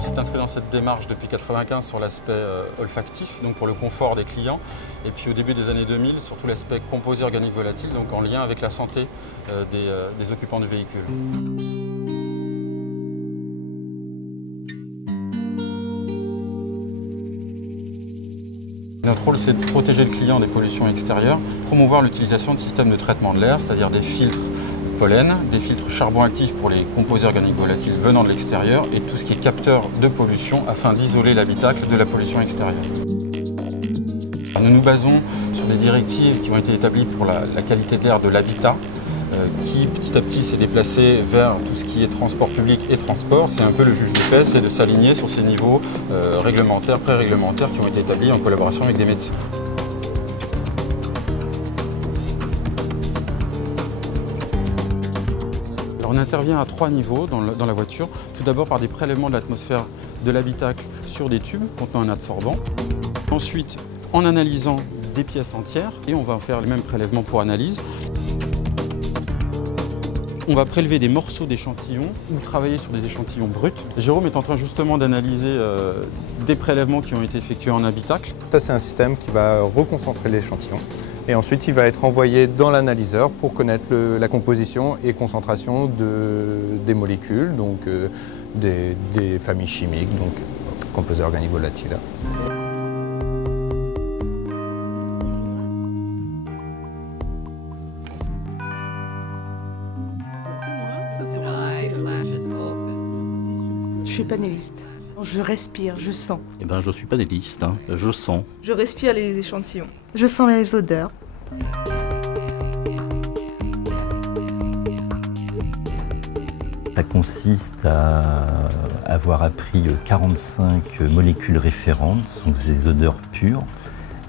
Renault s'est inscrit dans cette démarche depuis 1995 sur l'aspect olfactif, donc pour le confort des clients, et puis au début des années 2000 sur tout l'aspect composés organiques volatiles, donc en lien avec la santé des occupants du véhicule. Notre rôle, c'est de protéger le client des pollutions extérieures, promouvoir l'utilisation de systèmes de traitement de l'air, c'est-à-dire des filtres pollen, des filtres charbon actif pour les composés organiques volatiles venant de l'extérieur et tout ce qui est capteur de pollution afin d'isoler l'habitacle de la pollution extérieure. Nous nous basons sur des directives qui ont été établies pour la qualité de l'air de l'habitat, qui petit à petit s'est déplacé vers tout ce qui est transport public et transport. C'est un peu le juge de paix, c'est de s'aligner sur ces niveaux réglementaires, pré-réglementaires qui ont été établis en collaboration avec des médecins. Alors on intervient à 3 niveaux dans la voiture. Tout d'abord par des prélèvements de l'atmosphère de l'habitacle sur des tubes contenant un adsorbant. Ensuite, en analysant des pièces entières, et on va faire les mêmes prélèvements pour analyse. On va prélever des morceaux d'échantillons ou travailler sur des échantillons bruts. Jérôme est en train justement d'analyser des prélèvements qui ont été effectués en habitacle. Ça, c'est un système qui va reconcentrer l'échantillon et ensuite il va être envoyé dans l'analyseur pour connaître la composition et concentration des molécules, donc des familles chimiques, donc composés organiques volatiles. Je suis panéliste. Je respire, je sens. Eh ben, je suis panéliste, hein. Je sens. Je respire les échantillons. Je sens les odeurs. Ça consiste à avoir appris 45 molécules référentes, donc des odeurs pures,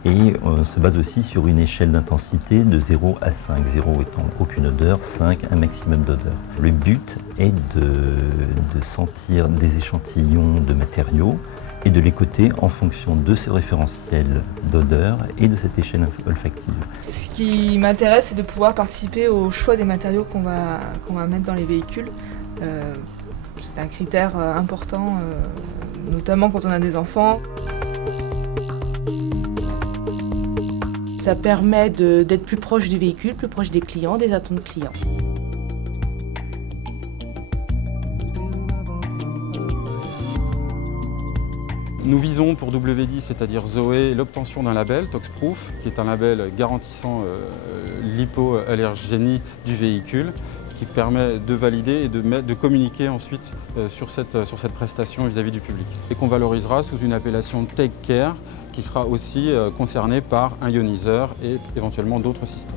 et on se base aussi sur une échelle d'intensité de 0 à 5, 0 étant aucune odeur, 5 un maximum d'odeur. Le but est de sentir des échantillons de matériaux et de les coter en fonction de ce référentiel d'odeur et de cette échelle olfactive. Ce qui m'intéresse, c'est de pouvoir participer au choix des matériaux qu'on va mettre dans les véhicules. C'est un critère important, notamment quand on a des enfants. Ça permet d'être plus proche du véhicule, plus proche des clients, des attentes clients. Nous visons pour W10, c'est-à-dire Zoé, l'obtention d'un label, Toxproof, qui est un label garantissant l'hypoallergénie du véhicule, qui permet de valider et de communiquer ensuite sur cette prestation vis-à-vis du public. Et qu'on valorisera sous une appellation Take Care, qui sera aussi concernée par un ioniseur et éventuellement d'autres systèmes.